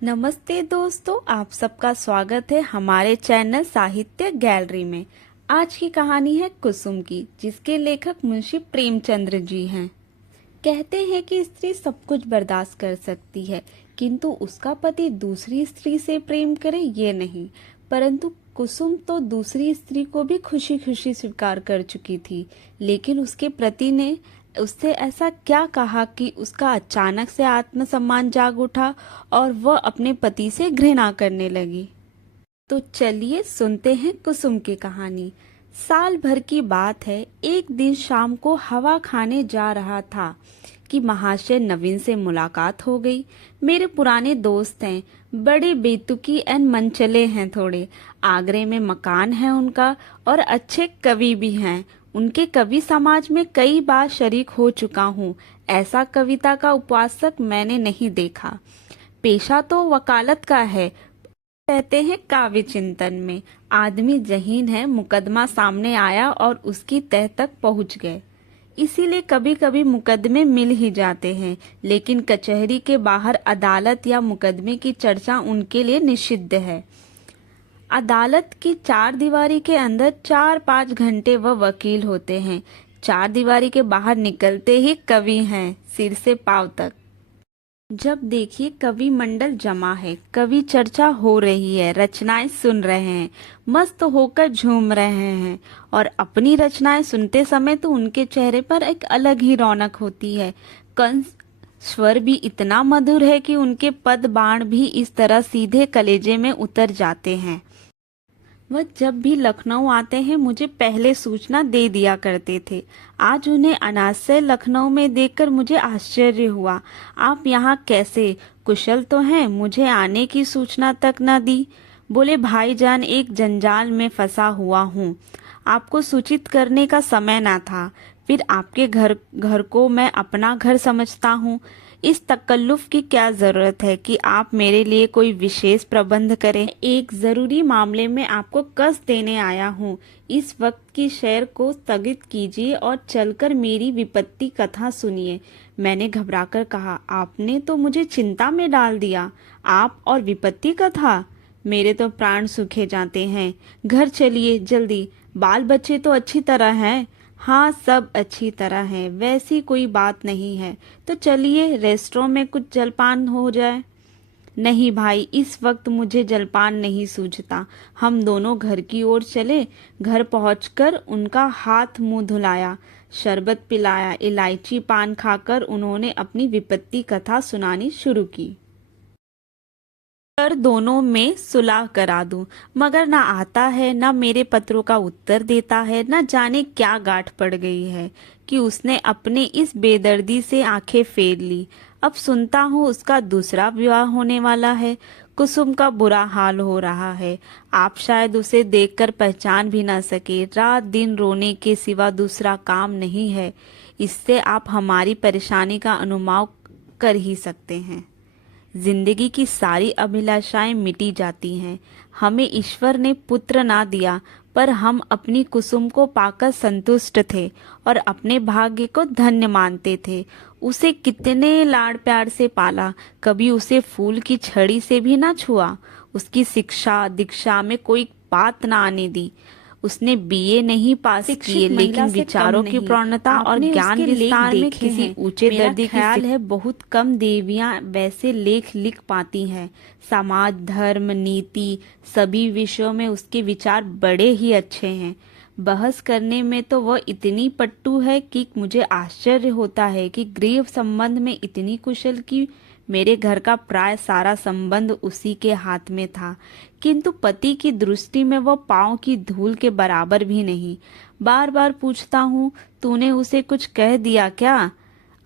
नमस्ते दोस्तों, आप सबका स्वागत है हमारे चैनल साहित्य गैलरी में। आज की कहानी है कुसुम की, जिसके लेखक मुंशी प्रेमचंद्र जी हैं। कहते हैं कि स्त्री सब कुछ बर्दाश्त कर सकती है, किंतु उसका पति दूसरी स्त्री से प्रेम करे ये नहीं। परंतु कुसुम तो दूसरी स्त्री को भी खुशी खुशी स्वीकार कर चुकी थी, लेकिन उसके पति ने उससे ऐसा क्या कहा कि उसका अचानक से आत्मसम्मान जाग उठा और वह अपने पति से घृणा करने लगी। तो चलिए सुनते हैं कुसुम की कहानी। साल भर की बात है, एक दिन शाम को हवा खाने जा रहा था कि महाशय नवीन से मुलाकात हो गई। मेरे पुराने दोस्त हैं, बड़े बेतुकी एंड मनचले हैं थोड़े। आगरे में मकान है उनका और अच्छे कवि भी हैं। उनके कवि समाज में कई बार शरीक हो चुका हूँ। ऐसा कविता का उपासक मैंने नहीं देखा। पेशा तो वकालत का है, कहते हैं काव्य चिंतन में। आदमी जहीन है, मुकदमा सामने आया और उसकी तह तक पहुंच गए। इसीलिए कभी कभी मुकदमे मिल ही जाते हैं, लेकिन कचहरी के बाहर अदालत या मुकदमे की चर्चा उनके लिए निषिद्ध है। अदालत की चार दीवारी के अंदर 4-5 घंटे वह वकील होते हैं। चार दीवारी के बाहर निकलते ही कवि हैं, सिर से पांव तक। जब देखिए कवि मंडल जमा है, कवि चर्चा हो रही है, रचनाएं सुन रहे हैं, मस्त होकर झूम रहे हैं। और अपनी रचनाएं सुनते समय तो उनके चेहरे पर एक अलग ही रौनक होती है। कंस स्वर भी इतना मधुर है कि उनके पद बाण भी इस तरह सीधे कलेजे में उतर जाते हैं। वह जब भी लखनऊ आते हैं मुझे पहले सूचना दे दिया करते थे। आज उन्हें अनायास लखनऊ में देखकर मुझे आश्चर्य हुआ। आप यहाँ कैसे, कुशल तो हैं? मुझे आने की सूचना तक न दी। बोले, भाईजान एक जंजाल में फंसा हुआ हूँ, आपको सूचित करने का समय न था। फिर आपके घर को मैं अपना घर समझता हूँ। इस तकल्लुफ की क्या जरूरत है कि आप मेरे लिए कोई विशेष प्रबंध करें। एक जरूरी मामले में आपको कस देने आया हूँ। इस वक्त की शेर को स्थगित कीजिए और चलकर मेरी विपत्ति कथा सुनिए। मैंने घबराकर कहा, आपने तो मुझे चिंता में डाल दिया। आप और विपत्ति कथा? मेरे तो प्राण सूखे जाते हैं। घर चलिए जल्दी। बाल बच्चे तो अच्छी तरह हैं? हाँ, सब अच्छी तरह है, वैसी कोई बात नहीं है। तो चलिए रेस्टोरेंट में कुछ जलपान हो जाए। नहीं भाई, इस वक्त मुझे जलपान नहीं सूझता। हम दोनों घर की ओर चले। घर पहुंचकर उनका हाथ मुंह धुलाया, शरबत पिलाया, इलायची पान खाकर उन्होंने अपनी विपत्ति कथा सुनानी शुरू की। पर दोनों में सुलह करा दूं, मगर ना आता है, ना मेरे पत्रों का उत्तर देता है। ना जाने क्या गांठ पड़ गई है कि उसने अपने इस बेदर्दी से आंखें फेर ली। अब सुनता हूँ उसका दूसरा विवाह होने वाला है। कुसुम का बुरा हाल हो रहा है। आप शायद उसे देखकर पहचान भी ना सके। रात दिन रोने के सिवा दूसरा काम नहीं है। इससे आप हमारी परेशानी का अनुमान कर ही सकते हैं। जिंदगी की सारी अभिलाषाएं मिटी जाती हैं। हमें ईश्वर ने पुत्र ना दिया, पर हम अपनी कुसुम को पाकर संतुष्ट थे और अपने भाग्य को धन्य मानते थे। उसे कितने लाड़ प्यार से पाला, कभी उसे फूल की छड़ी से भी ना छुआ। उसकी शिक्षा दीक्षा में कोई बात ना आने दी। उसने बीए नहीं पास किए, लेकिन विचारों की प्रौढ़ता और ज्ञान विस्तार में किसी ऊंचे दर्जे ख्याल है बहुत कम देवियां वैसे लेख लिख पाती हैं। समाज, धर्म, नीति सभी विषयों में उसके विचार बड़े ही अच्छे हैं। बहस करने में तो वह इतनी पट्टू है कि मुझे आश्चर्य होता है कि गृह संबंध में इतनी कुशल की। मेरे घर का प्राय सारा संबंध उसी के हाथ में था, किंतु पति की दृष्टि में वह पांव की धूल के बराबर भी नहीं। बार बार पूछता हूँ, तूने उसे कुछ कह दिया क्या?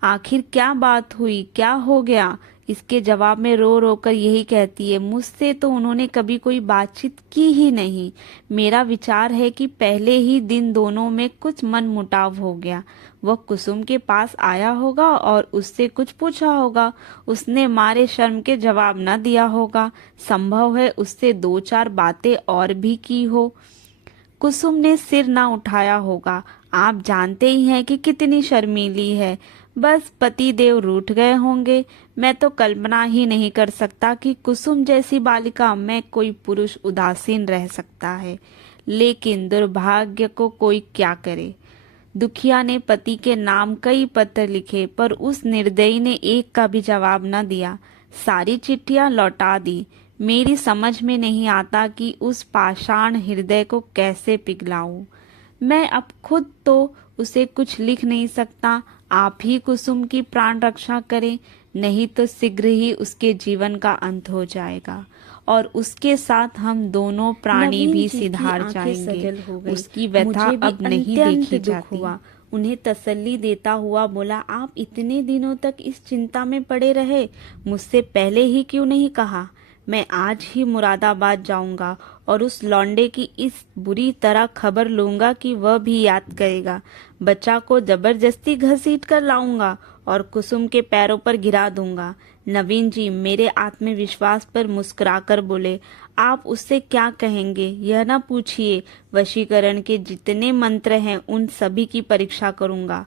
आखिर क्या बात हुई, क्या हो गया? इसके जवाब में रो रो कर यही कहती है, मुझसे तो उन्होंने कभी कोई बातचीत की ही नहीं। मेरा विचार है कि पहले ही दिन दोनों में कुछ मनमुटाव हो गया। वह कुसुम के पास आया होगा और उससे कुछ पूछा होगा। उसने मारे शर्म के जवाब न दिया होगा। संभव है उससे 2-4 बातें और भी की हो। कुसुम ने सिर ना उठाया होगा। आप जानते ही हैं कि कितनी शर्मीली है। बस पति देव रूठ गए होंगे। मैं तो कल्पना ही नहीं कर सकता कि कुसुम जैसी बालिका में कोई पुरुष उदासीन रह सकता है। लेकिन दुर्भाग्य को कोई क्या करे। दुखिया ने पति के नाम कई पत्र लिखे, पर उस निर्दयी ने एक का भी जवाब न दिया। सारी चिट्ठियां लौटा दी। मेरी समझ में नहीं आता कि उस पाषाण हृदय को कैसे पिघलाऊं। मैं अब खुद तो उसे कुछ लिख नहीं सकता। आप ही कुसुम की प्राण रक्षा करें, नहीं तो शीघ्र ही उसके जीवन का अंत हो जाएगा और उसके साथ हम दोनों प्राणी भी सिधार जाएंगे। उसकी व्यथा अब नहीं देखी जाती। हुआ। उन्हें तसल्ली देता हुआ बोला, आप इतने दिनों तक इस चिंता में पड़े रहे, मुझसे पहले ही क्यों नहीं कहा। मैं आज ही मुरादाबाद जाऊंगा और उस लौंडे की इस बुरी तरह खबर लूंगा कि वह भी याद करेगा। बच्चा को जबरदस्ती घसीट कर लाऊंगा और कुसुम के पैरों पर गिरा दूंगा। नवीन जी मेरे आत्मविश्वास पर मुस्कुराकर बोले, आप उससे क्या कहेंगे यह न पूछिए। वशीकरण के जितने मंत्र हैं उन सभी की परीक्षा करूंगा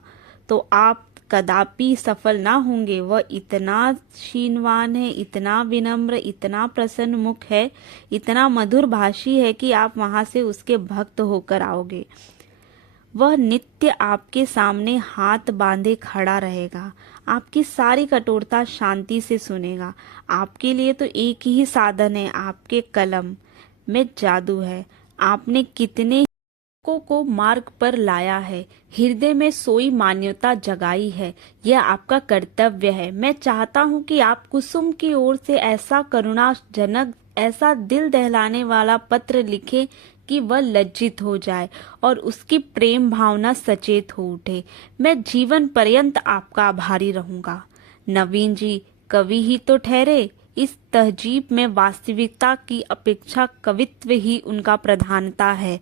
तो आप कदापि सफल ना होंगे। वह इतना शीलवान है, इतना विनम्र, इतना प्रसन्न मुख है, इतना मधुर भाषी है कि आप वहां से उसके भक्त होकर आओगे। वह नित्य आपके सामने हाथ बांधे खड़ा रहेगा, आपकी सारी कठोरता शांति से सुनेगा। आपके लिए तो एक ही साधन है, आपके कलम में जादू है। आपने कितने को मार्ग पर लाया है, हृदय में सोई मान्यता जगाई है। यह आपका कर्तव्य है। मैं चाहता हूँ कि आप कुसुम की ओर से ऐसा करुणाजनक, ऐसा दिल दहलाने वाला पत्र लिखें कि वह लज्जित हो जाए और उसकी प्रेम भावना सचेत हो उठे। मैं जीवन पर्यंत आपका आभारी रहूंगा। नवीन जी कवि ही तो ठहरे। इस तहजीब में वास्तविकता की अपेक्षा कवित्व ही उनका प्रधानता है।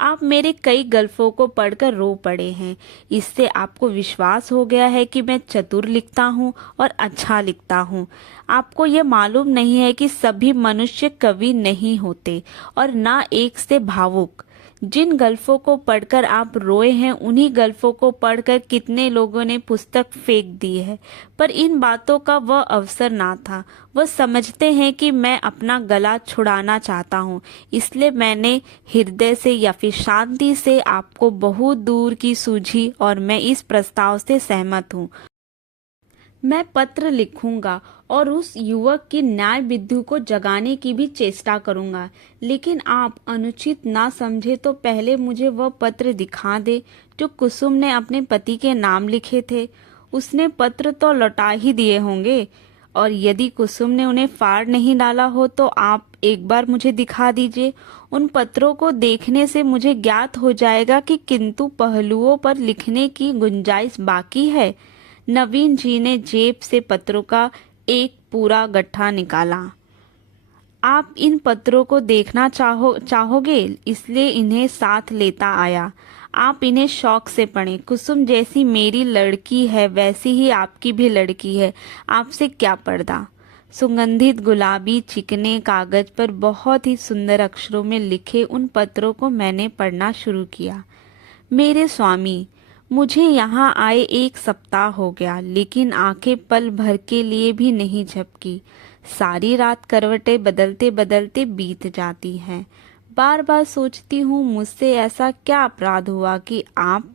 आप मेरे कई गल्फों को पढ़कर रो पड़े हैं। इससे आपको विश्वास हो गया है कि मैं चतुर लिखता हूँ और अच्छा लिखता हूँ। आपको ये मालूम नहीं है कि सभी मनुष्य कवि नहीं होते और ना एक से भावुक। जिन गल्फों को पढ़कर आप रोए हैं उन्हीं गल्फों को पढ़कर कितने लोगों ने पुस्तक फेंक दी है। पर इन बातों का वह अवसर ना था। वह समझते हैं कि मैं अपना गला छुड़ाना चाहता हूँ, इसलिए मैंने हृदय से या फिर शांति से आपको बहुत दूर की सूझी और मैं इस प्रस्ताव से सहमत हूँ। मैं पत्र लिखूंगा और उस युवक की न्याय विद्यु को जगाने की भी चेष्टा करूंगा। लेकिन आप अनुचित ना समझे तो पहले मुझे वह पत्र दिखा दे जो कुसुम ने अपने पति के नाम लिखे थे। उसने पत्र तो लौटा ही दिए होंगे, और यदि कुसुम ने उन्हें फाड़ नहीं डाला हो तो आप एक बार मुझे दिखा दीजिए। उन पत्रों को देखने से मुझे ज्ञात हो जाएगा कि किंतु पहलुओं पर लिखने की गुंजाइश बाकी है। नवीन जी ने जेब से पत्रों का एक पूरा गट्ठा निकाला। आप इन पत्रों को देखना चाहोगे, इसलिए इन्हें साथ लेता आया। आप इन्हें शौक से पढ़ें। कुसुम जैसी मेरी लड़की है वैसी ही आपकी भी लड़की है, आपसे क्या पर्दा। सुगंधित गुलाबी चिकने कागज पर बहुत ही सुंदर अक्षरों में लिखे उन पत्रों को मैंने पढ़ना शुरू किया। मेरे स्वामी, मुझे यहाँ आए 1 सप्ताह हो गया, लेकिन आंखें पल भर के लिए भी नहीं झपकी। सारी रात करवटें बदलते बदलते बीत जाती हैं। बार बार सोचती हूँ मुझसे ऐसा क्या अपराध हुआ कि आप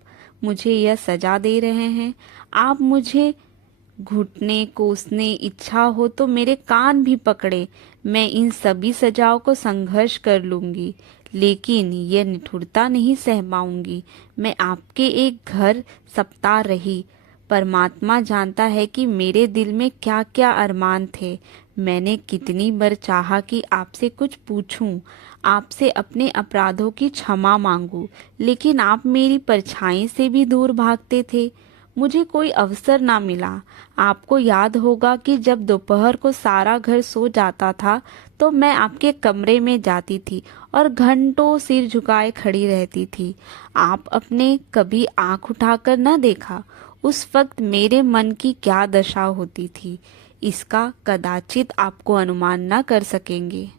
मुझे यह सजा दे रहे हैं। आप मुझे घुटने कोसने इच्छा हो तो मेरे कान भी पकड़े, मैं इन सभी सजाओं को संघर्ष कर लूंगी, लेकिन यह निठुरता नहीं सह पाऊंगी। मैं आपके एक घर सप्ताह रही। परमात्मा जानता है कि मेरे दिल में क्या क्या अरमान थे। मैंने कितनी बार चाहा कि आपसे कुछ पूछूं, आपसे अपने अपराधों की क्षमा मांगूं, लेकिन आप मेरी परछाई से भी दूर भागते थे। मुझे कोई अवसर ना मिला। आपको याद होगा कि जब दोपहर को सारा घर सो जाता था तो मैं आपके कमरे में जाती थी और घंटों सिर झुकाए खड़ी रहती थी। आप अपने कभी आंख उठाकर न देखा। उस वक्त मेरे मन की क्या दशा होती थी, इसका कदाचित आपको अनुमान न कर सकेंगे।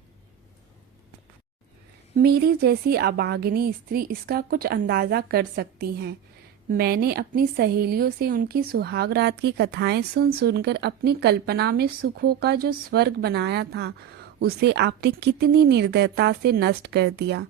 मेरी जैसी अभागिनी स्त्री इसका कुछ अंदाजा कर सकती हैं। मैंने अपनी सहेलियों से उनकी सुहाग रात की कथाएं सुन सुनकर अपनी कल्पना में सुखों का जो स्वर्ग बनाया था उसे आपने कितनी निर्दयता से नष्ट कर दिया।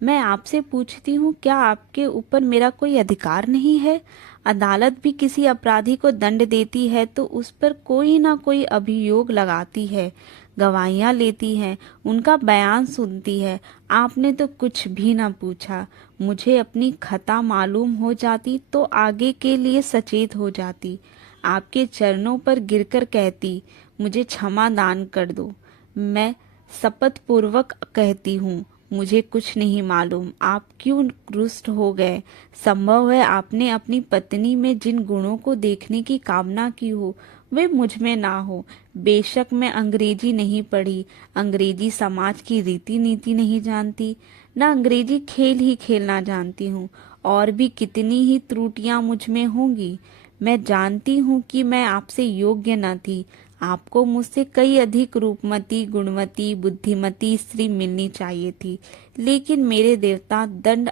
मैं आपसे पूछती हूँ, क्या आपके ऊपर मेरा कोई अधिकार नहीं है? अदालत भी किसी अपराधी को दंड देती है तो उस पर कोई ना कोई अभियोग लगाती है, गवाहियां लेती है, उनका बयान सुनती है। आपने तो कुछ भी ना पूछा। मुझे अपनी खता मालूम हो जाती तो आगे के लिए सचेत हो जाती, आपके चरणों पर गिरकर कहती, मुझे क्षमा दान कर दो। मैं शपथ पूर्वक कहती हूँ, मुझे कुछ नहीं मालूम। आप क्यों रुष्ट हो गए? संभव है आपने अपनी पत्नी में जिन गुणों को देखने की कामना की हो वे मुझ में ना हो। बेशक मैं अंग्रेजी नहीं पढ़ी, अंग्रेजी समाज की रीति नीति नहीं जानती, न अंग्रेजी खेल ही खेलना जानती हूँ। और भी कितनी ही त्रुटियां मुझ में होंगी। मैं जानती हूँ कि मैं आपसे योग्य न थी। आपको मुझसे कई अधिक रूपमती, गुणवती, बुद्धिमती स्त्री मिलनी चाहिए थी, लेकिन मेरे देवता दंड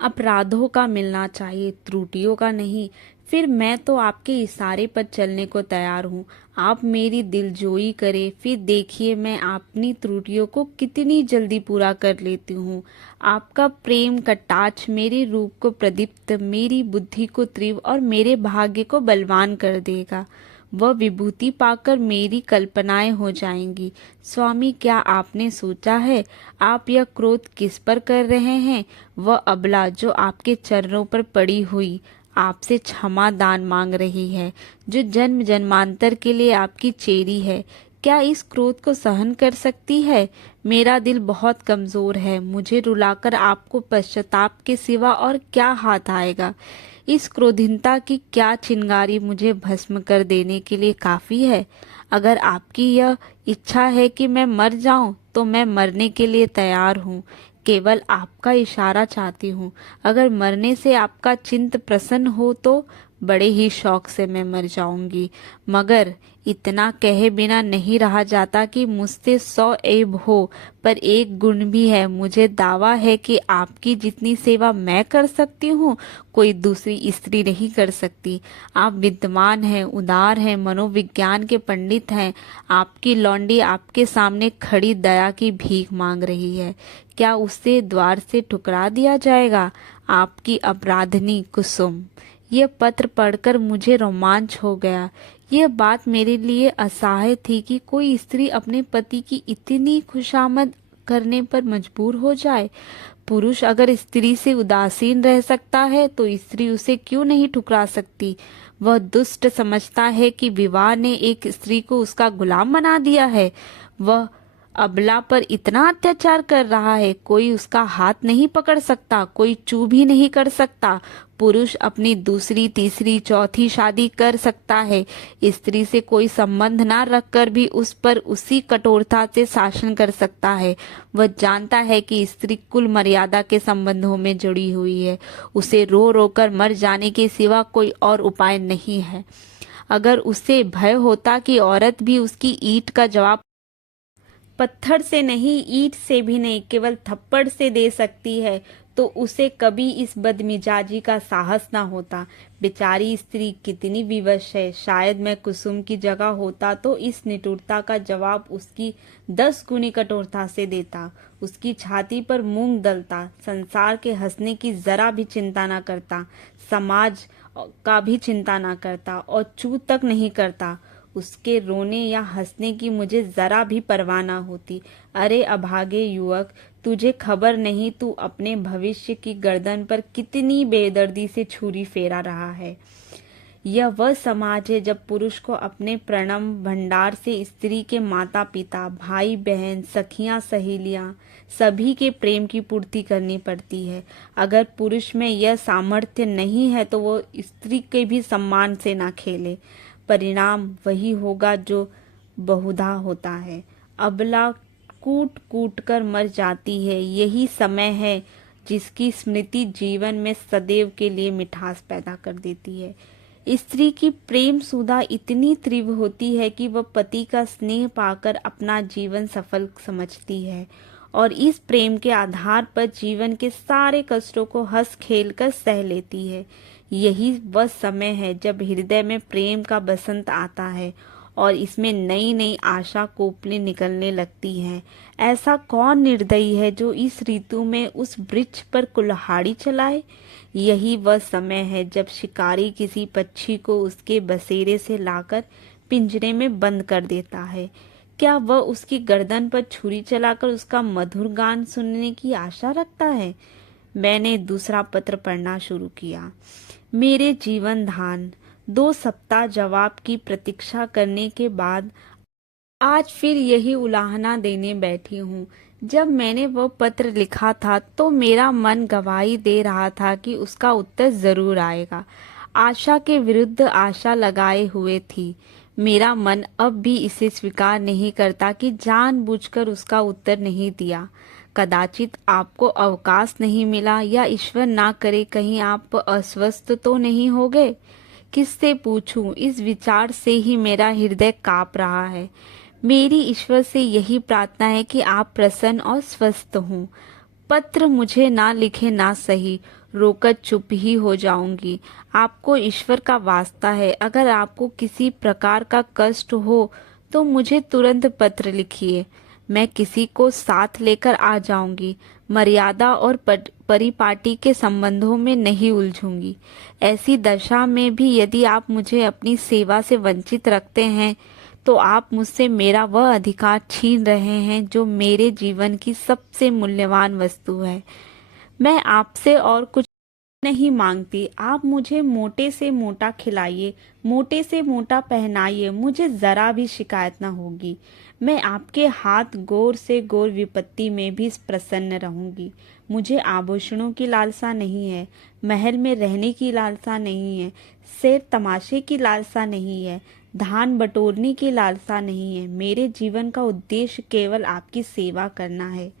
अपराधों का मिलना चाहिए, त्रुटियों का नहीं। फिर मैं तो आपके इशारे पर चलने को तैयार हूँ। आप मेरी दिलजोई करे, फिर देखिए मैं अपनी त्रुटियों को कितनी जल्दी पूरा कर लेती हूँ। आपका प्रेम कटाक्ष मेरे रूप को प्रदीप्त, मेरी बुद्धि को तीव्र और मेरे भाग्य को बलवान कर देगा। वह विभूति पाकर मेरी कल्पनाएं हो जाएंगी। स्वामी, क्या आपने सोचा है आप यह क्रोध किस पर कर रहे हैं? वह अबला जो आपके चरणों पर पड़ी हुई आपसे क्षमा दान मांग रही है, जो जन्म जन्मांतर के लिए आपकी चेरी है, क्या इस क्रोध को सहन कर सकती है? मेरा दिल बहुत कमजोर है, मुझे रुलाकर आपको पश्चाताप के सिवा और क्या हाथ आएगा? इस क्रोधीनता की क्या चिंगारी मुझे भस्म कर देने के लिए काफी है? अगर आपकी यह इच्छा है कि मैं मर जाऊं तो मैं मरने के लिए तैयार हूँ। केवल आपका इशारा चाहती हूँ। अगर मरने से आपका चित्त प्रसन्न हो तो बड़े ही शौक से मैं मर जाऊंगी। मगर इतना कहे बिना नहीं रहा जाता कि मुझसे 100 ऐब हो, पर एक गुण भी है। मुझे दावा है कि आपकी जितनी सेवा मैं कर सकती हूँ कोई दूसरी स्त्री नहीं कर सकती। आप विद्वान हैं, उदार हैं, मनोविज्ञान के पंडित हैं। आपकी लौंडी आपके सामने खड़ी दया की भीख मांग रही है, क्या उसे द्वार से ठुकरा दिया जाएगा? आपकी अपराधनी कुसुम। यह पत्र पढ़कर मुझे रोमांच हो गया। यह बात मेरे लिए असह्य थी कि कोई स्त्री अपने पति की इतनी खुशामद करने पर मजबूर हो जाए। पुरुष अगर स्त्री से उदासीन रह सकता है तो स्त्री उसे क्यों नहीं ठुकरा सकती? वह दुष्ट समझता है कि विवाह ने एक स्त्री को उसका गुलाम बना दिया है। वह अबला पर इतना अत्याचार कर रहा है, कोई उसका हाथ नहीं पकड़ सकता, कोई चू भी नहीं कर सकता। पुरुष अपनी दूसरी, तीसरी, चौथी शादी कर सकता है। स्त्री से कोई संबंध ना रखकर भी उस पर उसी कठोरता से शासन कर सकता है। वह जानता है कि स्त्री कुल मर्यादा के संबंधों में जुड़ी हुई है। उसे रो रो कर मर जाने के सिवा कोई और उपाय नहीं है। अगर उसे भय होता कि औरत भी उसकी ईंट का जवाब पत्थर से नहीं, ईंट से भी नहीं, केवल थप्पड़ से दे सकती है, तो उसे कभी इस बदमिजाजी का साहस ना होता। बेचारी स्त्री कितनी विवश है। शायद मैं कुसुम की जगह होता तो इस निठुरता का जवाब उसकी 10 गुनी कठोरता से देता। उसकी छाती पर मूंग दलता, संसार के हंसने की जरा भी चिंता ना करता, समाज का भी चिंता ना करता और चू तक नहीं करता। उसके रोने या हंसने की मुझे जरा भी परवाह ना होती। अरे अभागे युवक, तुझे खबर नहीं तू अपने भविष्य की गर्दन पर कितनी बेदर्दी से छुरी फेरा रहा है। यह वह समाज है जब पुरुष को अपने प्रणम भंडार से स्त्री के माता पिता, भाई बहन, सखियां, सहेलियां सभी के प्रेम की पूर्ति करनी पड़ती है। अगर पुरुष में यह सामर्थ्य नहीं है तो वो स्त्री के भी सम्मान से ना खेले। परिणाम वही होगा जो बहुधा होता है। अबला कूट कूट कर मर जाती है। यही समय है जिसकी स्मृति जीवन में सदैव के लिए मिठास पैदा कर देती है। स्त्री की प्रेम सुधा इतनी तीव्र होती है कि वह पति का स्नेह पाकर अपना जीवन सफल समझती है और इस प्रेम के आधार पर जीवन के सारे कष्टों को हंस खेल कर सह लेती है। यही वह समय है जब हृदय में प्रेम का बसंत आता है और इसमें नई नई आशा कोपलें निकलने लगती हैं। ऐसा कौन निर्दयी है जो इस ऋतु में उस वृक्ष पर कुल्हाड़ी चलाए? यही वह समय है जब शिकारी किसी पक्षी को उसके बसेरे से लाकर पिंजरे में बंद कर देता है। क्या वह उसकी गर्दन पर छुरी चलाकर उसका मधुर गान सुनने की आशा रखता है? मैंने दूसरा पत्र पढ़ना शुरू किया। मेरे जीवन धान 2 सप्ताह जवाब की प्रतीक्षा करने के बाद आज फिर यही उलाहना देने बैठी हूँ। जब मैंने वह पत्र लिखा था तो मेरा मन गवाही दे रहा था कि उसका उत्तर जरूर आएगा। आशा के विरुद्ध आशा लगाए हुए थी। मेरा मन अब भी इसे स्वीकार नहीं करता कि जानबूझकर उसका उत्तर नहीं दिया। कदाचित आपको अवकाश नहीं मिला या ईश्वर ना करे कहीं आप अस्वस्थ तो नहीं हो गए। किससे पूछूं? इस विचार से ही मेरा हृदय कांप रहा है। मेरी ईश्वर से यही प्रार्थना है कि आप प्रसन्न और स्वस्थ हों। पत्र मुझे ना लिखे ना सही, रोकर चुप ही हो जाऊंगी। आपको ईश्वर का वास्ता है, अगर आपको किसी प्रकार का कष्ट हो तो मुझे तुरंत पत्र लिखिए। मैं किसी को साथ लेकर आ जाऊंगी। मर्यादा और परिपाटी के संबंधों में नहीं उलझूंगी। ऐसी दशा में भी यदि आप मुझे अपनी सेवा से वंचित रखते हैं तो आप मुझसे मेरा वह अधिकार छीन रहे हैं जो मेरे जीवन की सबसे मूल्यवान वस्तु है। मैं आपसे और कुछ नहीं मांगती। आप मुझे मोटे से मोटा खिलाइए, मोटे से मोटा पहनाइए, मुझे जरा भी शिकायत न होगी। मैं आपके हाथ गोर से गोर विपत्ति में भी प्रसन्न रहूंगी। मुझे आभूषणों की लालसा नहीं है, महल में रहने की लालसा नहीं है, शेर तमाशे की लालसा नहीं है, धान बटोरने की लालसा नहीं है। मेरे जीवन का उद्देश्य केवल आपकी सेवा करना है।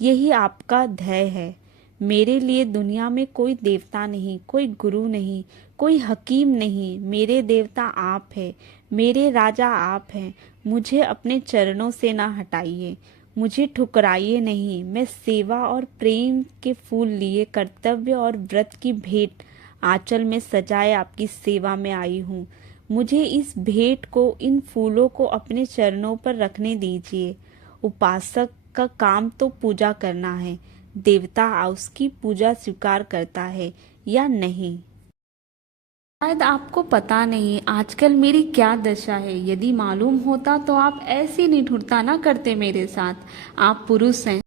यही आपका ध्येय है। मेरे लिए दुनिया में कोई देवता नहीं, कोई गुरु नहीं, कोई हकीम नहीं। मेरे देवता आप हैं, मेरे राजा आप हैं। मुझे अपने चरणों से ना हटाइए, मुझे ठुकराइए नहीं। मैं सेवा और प्रेम के फूल लिए कर्तव्य और व्रत की भेंट आंचल में सजाए आपकी सेवा में आई हूँ। मुझे इस भेंट को, इन फूलों को अपने चरणों पर रखने दीजिए। उपासक का काम तो पूजा करना है। देवता उसकी पूजा स्वीकार करता है या नहीं? शायद आपको पता नहीं आजकल मेरी क्या दशा है। यदि मालूम होता तो आप ऐसी निठुरता ना करते मेरे साथ। आप पुरुष हैं,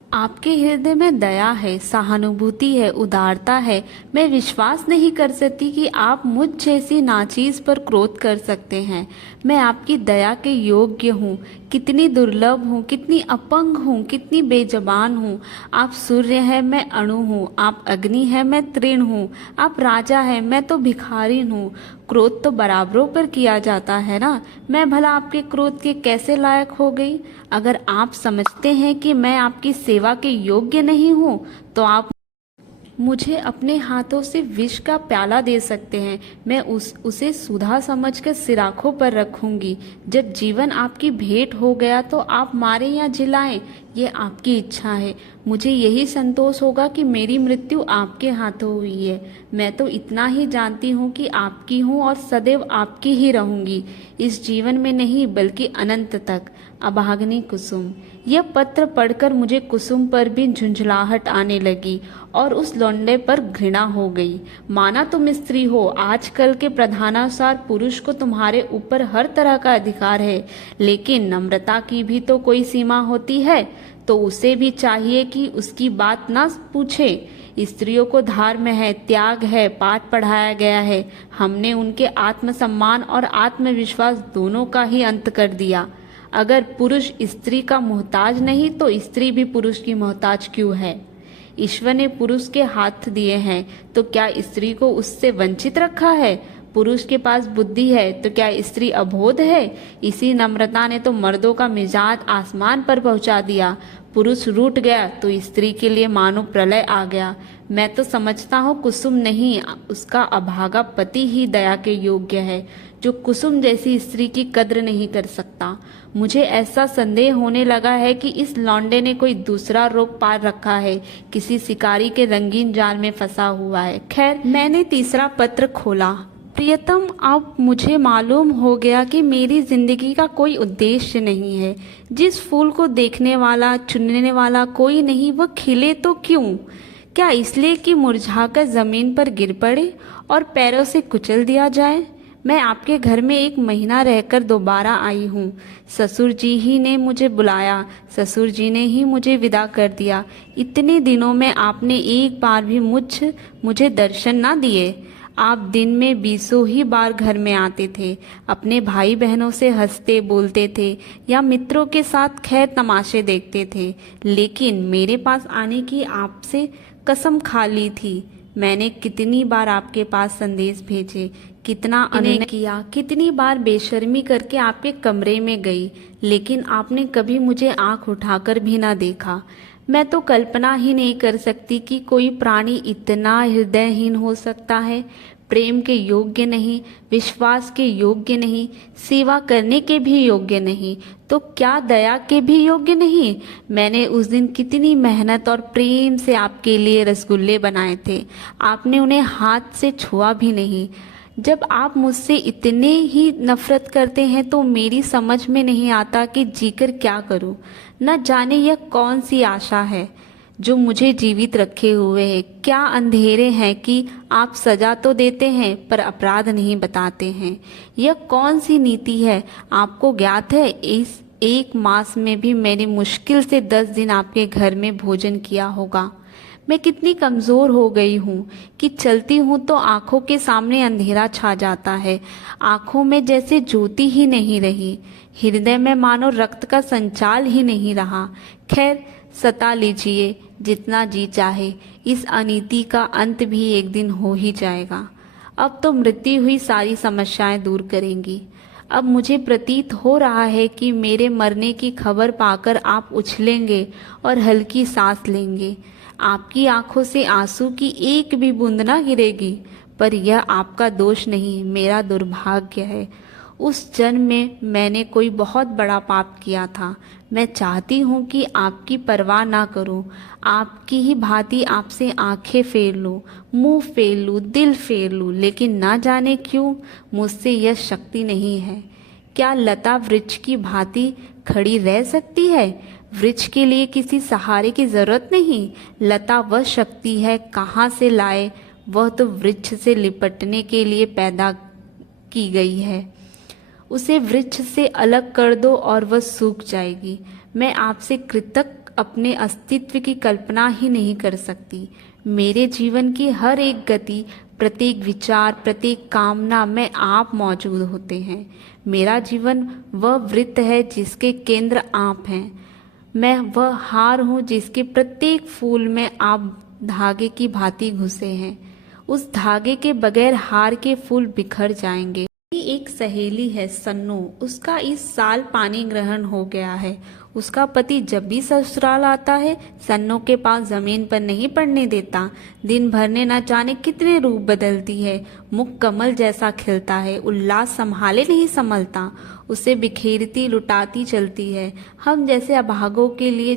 आपके हृदय में दया है, सहानुभूति है, उदारता है। मैं विश्वास नहीं कर सकती कि आप मुझ जैसी नाचीज पर क्रोध कर सकते हैं। मैं आपकी दया के योग्य हूँ। कितनी दुर्लभ हूँ, कितनी अपंग हूँ, कितनी बेजबान हूँ। आप सूर्य है, मैं अणु हूँ। आप अग्नि है, मैं तृण हूँ। आप राजा है, मैं तो भिखारी हूँ। क्रोध तो बराबरों पर किया जाता है ना। मैं भला आपके क्रोध के कैसे लायक हो गई? अगर आप समझते हैं कि मैं आपकी सेवा के योग्य नहीं हूँ तो आप मुझे अपने हाथों से विष का प्याला दे सकते हैं। मैं उसे सुधा समझकर सिराखों पर रखूंगी। जब जीवन आपकी भेंट हो गया तो आप मारे या जिलाएं, ये आपकी इच्छा है। मुझे यही संतोष होगा कि मेरी मृत्यु आपके हाथों हुई है। मैं तो इतना ही जानती हूँ कि आपकी हूँ और सदैव आपकी ही रहूंगी, इस जीवन में नहीं बल्कि अनंत तक। अभागिनी कुसुम। यह पत्र पढ़कर मुझे कुसुम पर भी झुंझलाहट आने लगी और उस लौंडे पर घृणा हो गई। माना तुम स्त्री हो, आजकल के प्रधानानुसार पुरुष को तुम्हारे ऊपर हर तरह का अधिकार है, लेकिन नम्रता की भी तो कोई सीमा होती है। तो उसे भी चाहिए कि उसकी बात ना पूछे। स्त्रियों को धर्म है, त्याग है, पाठ पढ़ाया गया है। हमने उनके आत्मसम्मान और आत्मविश्वास दोनों का ही अंत कर दिया। अगर पुरुष स्त्री का मोहताज नहीं तो स्त्री भी पुरुष की मोहताज क्यों है? ईश्वर ने पुरुष के हाथ दिए हैं तो क्या स्त्री को उससे वंचित रखा है? पुरुष के पास बुद्धि है तो क्या स्त्री अबोध है? इसी नम्रता ने तो मर्दों का मिजाज आसमान पर पहुंचा दिया। पुरुष रूठ गया तो स्त्री के लिए मानो प्रलय आ गया। मैं तो समझता हूँ कुसुम नहीं, उसका अभागा पति ही दया के योग्य है, जो कुसुम जैसी स्त्री की कद्र नहीं कर सकता। मुझे ऐसा संदेह होने लगा है कि इस लौंडे ने कोई दूसरा रोग पार रखा है, किसी शिकारी के रंगीन जाल में फंसा हुआ है। खैर, मैंने तीसरा पत्र खोला। प्रियतम, अब मुझे मालूम हो गया कि मेरी जिंदगी का कोई उद्देश्य नहीं है। जिस फूल को देखने वाला, चुनने वाला कोई नहीं, वह खिले तो क्यों? क्या इसलिए कि मुरझाकर जमीन पर गिर पड़े और पैरों से कुचल दिया जाए? मैं आपके घर में 1 महीना रहकर दोबारा आई हूँ। ससुर जी ही ने मुझे बुलाया, ससुर जी ने ही मुझे विदा कर दिया। इतने दिनों में आपने एक बार भी मुझे दर्शन ना दिए। आप दिन में 20 ही बार घर में आते थे, अपने भाई बहनों से हंसते बोलते थे या मित्रों के साथ खैर तमाशे देखते थे, लेकिन मेरे पास आने की आपसे कसम खा ली थी। मैंने कितनी बार आपके पास संदेश भेजे, कितना अनुनय किया, कितनी बार बेशर्मी करके आपके कमरे में गई, लेकिन आपने कभी मुझे आंख उठाकर भी ना देखा। मैं तो कल्पना ही नहीं कर सकती कि कोई प्राणी इतना हृदयहीन हो सकता है। प्रेम के योग्य नहीं, विश्वास के योग्य नहीं, सेवा करने के भी योग्य नहीं, तो क्या दया के भी योग्य नहीं? मैंने उस दिन कितनी मेहनत और प्रेम से आपके लिए रसगुल्ले बनाए थे, आपने उन्हें हाथ से छुआ भी नहीं। जब आप मुझसे इतने ही नफरत करते हैं तो मेरी समझ में नहीं आता कि जीकर क्या करूं। न जाने यह कौन सी आशा है जो मुझे जीवित रखे हुए है। क्या अंधेरे हैं कि आप सजा तो देते हैं पर अपराध नहीं बताते हैं। यह कौन सी नीति है, आपको ज्ञात है? इस 1 मास में भी मैंने मुश्किल से 10 दिन आपके घर में भोजन किया होगा। मैं कितनी कमज़ोर हो गई हूँ कि चलती हूँ तो आंखों के सामने अंधेरा छा जाता है, आंखों में जैसे ज्योति ही नहीं रही, हृदय में मानो रक्त का संचाल ही नहीं रहा। खैर, सता लीजिए जितना जी चाहे, इस अनीति का अंत भी एक दिन हो ही जाएगा। अब तो मृत्यु हुई सारी समस्याएं दूर करेंगी। अब मुझे प्रतीत हो रहा है कि मेरे मरने की खबर पाकर आप उछलेंगे और हल्की सांस लेंगे। आपकी आंखों से आंसू की एक भी बूंद ना गिरेगी, पर यह आपका दोष नहीं, मेरा दुर्भाग्य है। उस जन्म में मैंने कोई बहुत बड़ा पाप किया था। मैं चाहती हूँ कि आपकी परवाह ना करूँ, आपकी ही भांति आपसे आंखें फेर लूँ, मुंह फेर लूँ, दिल फेर लूँ, लेकिन ना जाने क्यों मुझसे यह शक्ति नहीं है। क्या लता वृक्ष की भांति खड़ी रह सकती है? वृक्ष के लिए किसी सहारे की जरूरत नहीं। लता वह शक्ति है, कहाँ से लाए? वह तो वृक्ष से लिपटने के लिए पैदा की गई है। उसे वृक्ष से अलग कर दो और वह सूख जाएगी। मैं आपसे कृतज्ञ अपने अस्तित्व की कल्पना ही नहीं कर सकती। मेरे जीवन की हर एक गति, प्रत्येक विचार, प्रत्येक कामना में आप मौजूद होते हैं। मेरा जीवन वह वृत्त है जिसके केंद्र आप हैं। मैं वह हार हूँ जिसके प्रत्येक फूल में आप धागे की भांति घुसे हैं। उस धागे के बगैर हार के फूल बिखर जाएंगे। एक सहेली है सन्नू, उसका इस साल पानी ग्रहण हो गया है। उसका पति जब भी ससुराल आता है सन्नू के पास जमीन पर नहीं पड़ने देता। दिन भर ने न जाने कितने रूप बदलती है, मुख कमल जैसा खिलता है, उल्लास संभाले नहीं संभलता, उसे बिखेरती लुटाती चलती है। हम जैसे अभागों के लिए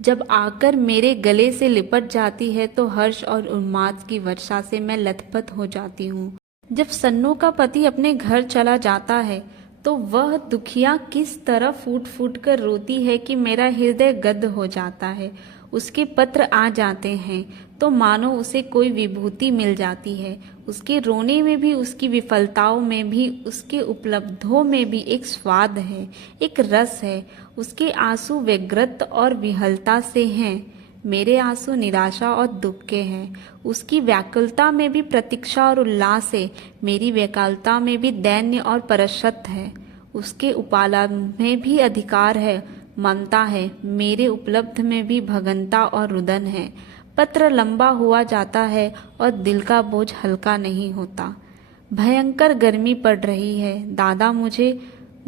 जब आकर मेरे गले से लिपट जाती है तो हर्ष और उन्माद की वर्षा से मैं लथपथ हो जाती हूँ। जब सन्नू का पति अपने घर चला जाता है तो वह दुखिया किस तरह फूट फूट कर रोती है कि मेरा हृदय गद्द हो जाता है। उसके पत्र आ जाते हैं तो मानो उसे कोई विभूति मिल जाती है। उसके रोने में भी, उसकी विफलताओं में भी, उसके उपलब्धों में भी एक स्वाद है, एक रस है। उसके आंसू व्यग्रत और विहलता से हैं, मेरे आंसू निराशा और दुख के हैं। उसकी व्याकुलता में भी प्रतीक्षा और उल्लास है, मेरी व्याकुलता में भी दैन्य और परशत है। उसके उपाला में भी अधिकार है, ममता है, मेरे उपलब्ध में भी भगनता और रुदन है। पत्र लंबा हुआ जाता है और दिल का बोझ हल्का नहीं होता। भयंकर गर्मी पड़ रही है। दादा मुझे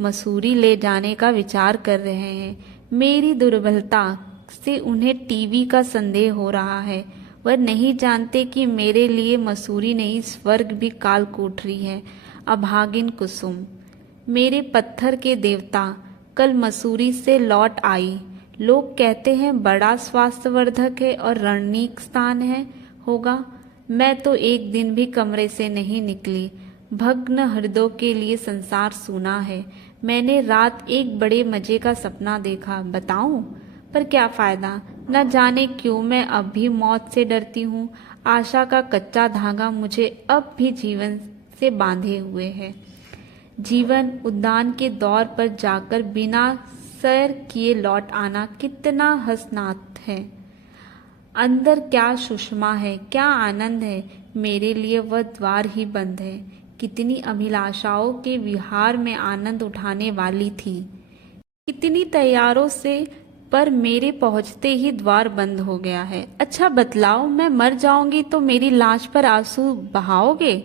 मसूरी ले जाने का विचार कर रहे हैं। मेरी दुर्बलता से उन्हें टीवी का संदेह हो रहा है। वह नहीं जानते कि मेरे लिए मसूरी नहीं, स्वर्ग भी काल कोठरी है। अभागिन कुसुम। मेरे पत्थर के देवता, कल मसूरी से लौट आई। लोग कहते हैं बड़ा स्वास्थ्यवर्धक है और रणनीक स्थान है होगा। मैं तो एक दिन भी कमरे से नहीं निकली। भग्न हृदयों के लिए संसार सूना है। मैंने रात एक बड़े मजे का सपना देखा, बताऊं? पर क्या फायदा, न जाने क्यों मैं अब भी मौत से डरती हूँ। आशा का कच्चा धागा मुझे अब भी जीवन से बांधे हुए है। जीवन उद्यान के दौर पर जाकर बिना सैर किए लौट आना कितना हसनाक है। अंदर क्या सुषमा है, क्या आनंद है। मेरे लिए वह द्वार ही बंद है। कितनी अभिलाषाओं के विहार में आनंद उठाने वाली थी, कितनी तैयारों से, पर मेरे पहुंचते ही द्वार बंद हो गया है। अच्छा बतलाओ, मैं मर जाऊंगी तो मेरी लाश पर आंसू बहाओगे?